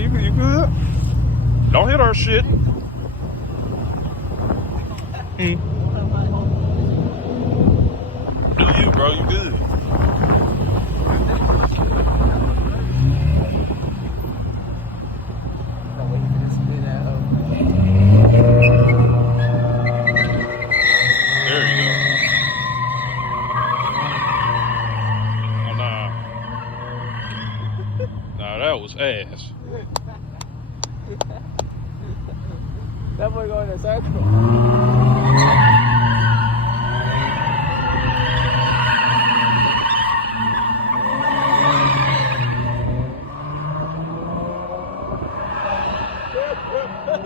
you good? Don't hit our shit. Do you, bro? You good? There you go. Oh, nah. Nah, that was ass. That boy going in a circle.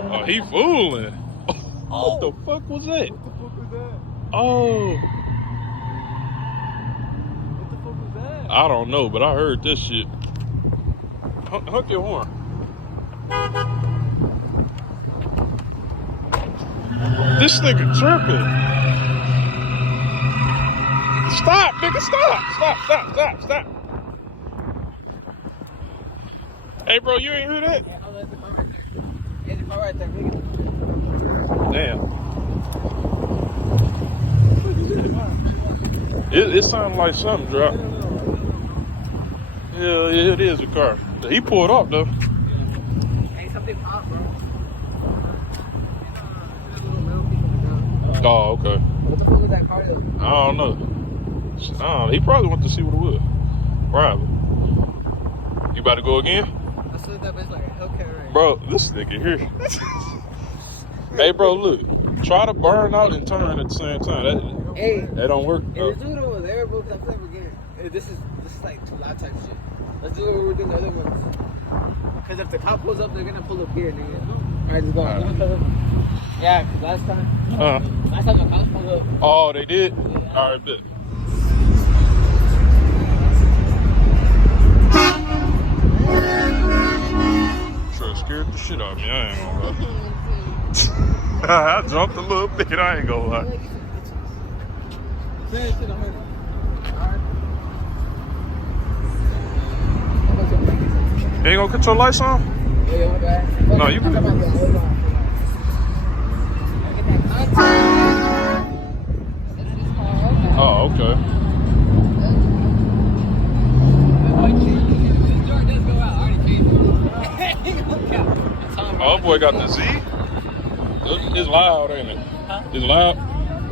Oh, he fooling. Oh. What the fuck was that? What the fuck was that? Oh. What the fuck was that? I don't know, but I heard this shit. Hook your horn. This nigga tripping. Stop, nigga, stop. Hey, bro, you ain't hear that? Yeah, there's a car right there. There's a car right there. Damn. It sounded like something dropped. Yeah, it is a car. He pulled up, though. Hey, something popped, bro. Oh, okay. What the fuck was that car? I don't know. He probably went to see what it was. Probably. You about to go again? I saw that bitch like a HELLCAT right. Bro, this nigga here. Hey, bro, look. Try to burn out and turn at the same time. That don't work. Hey, let's do it over there, bro, because I feel like we're getting... Hey, this is like too loud type shit. Let's do it where we're doing the other ones. Because if the cop pulls up, they're going to pull up here, nigga. Alright, let's go. Yeah, because last time the cops pulled up. Oh, they did? Yeah. All right, bet. Sure scared the shit out of me, I ain't gonna lie. I jumped a little bit, I ain't gonna lie. You ain't gonna cut your lights on? Yeah, no, you can. Oh, okay. Oh, boy got the Z. It's loud, ain't it? Huh? It's loud.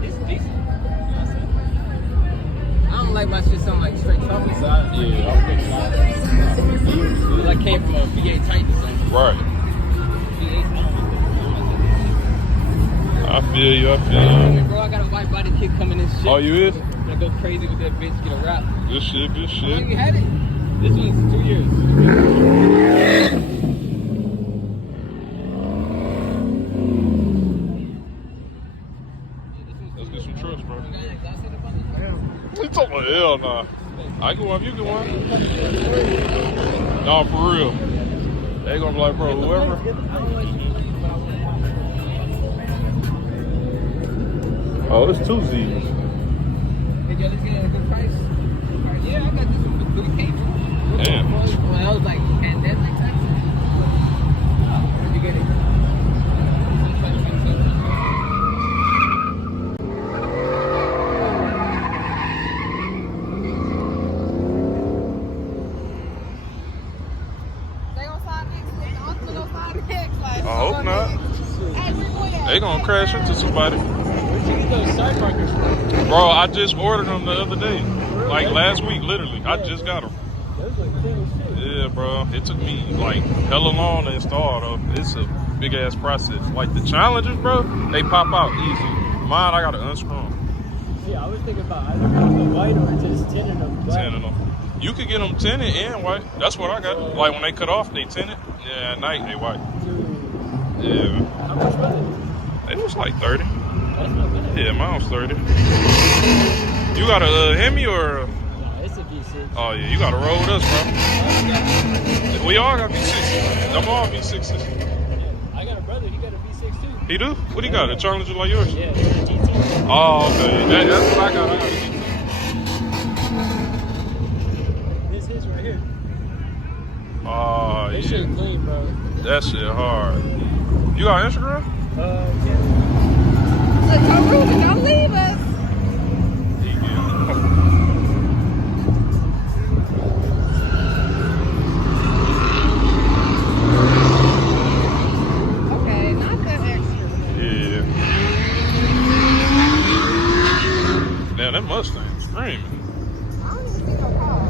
It's decent. I don't like my shit sound like straight trumpet, so I came from a V8 Titan, so. Right. V8, I feel you. Bro, I got a white body kid coming and shit. Oh, you is? I go crazy with that bitch, get a rap. Good shit. How long you had it? This one's 2 years. Let's get some trucks, bro. You talking about hell nah. I get one, you get one. No, for real. They gonna be like, bro, whoever. Oh, it's 2 Z's. Hey, yo, let's get a good price. Yeah, I got this one for 3K. Damn. Well, that was like pandemic type. Where'd you get it? I hope not. They gonna crash into somebody. Where'd you get those side markers from? Bro, I just ordered them the other day. Like last week, literally. I just got them. Those look cool as shit. Yeah, bro. It took me like hella long to install though. It's a big ass process. Like the challenges, bro, they pop out easy. Mine, I gotta unscrew them. Yeah, I was thinking about either having the white or just tinting them. Tinting them. You could get them tinted and white. That's what I got. Like when they cut off, they tinted. Yeah, at night they white. Yeah. How much was it? It was like 30. That's not bad. Yeah, mine was 30. You got a HEMI or? Nah, it's a V6. Oh yeah, you gotta roll with us, bro. We all got V6s. Them all V6s. I got a brother, he got a V6 too. He do? What he got? A Challenger like yours? Yeah, he got a GT. Oh, okay. That's what I got. I got a GT. This is right here. Oh, Oh, That yeah. shit clean, bro. That shit hard. You got Instagram? Yeah. Look, come Ruben, don't leave us. Okay, not that extra. Yeah. Damn, that Mustang's screaming. I don't even see no car.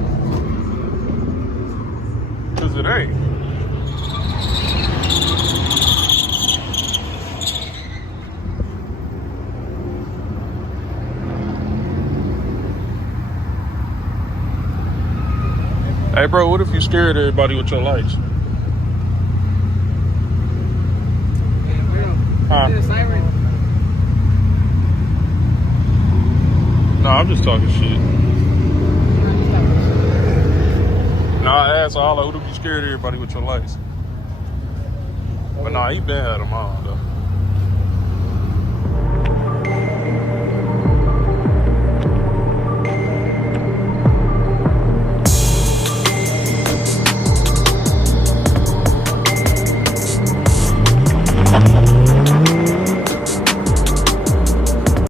Cause it ain't. Hey, bro, what if you scared everybody with your lights? Huh? Is it a siren? No, I'm just talking shit. No, I asked all, like, what if you scared everybody with your lights? But nah, he been had them on, though.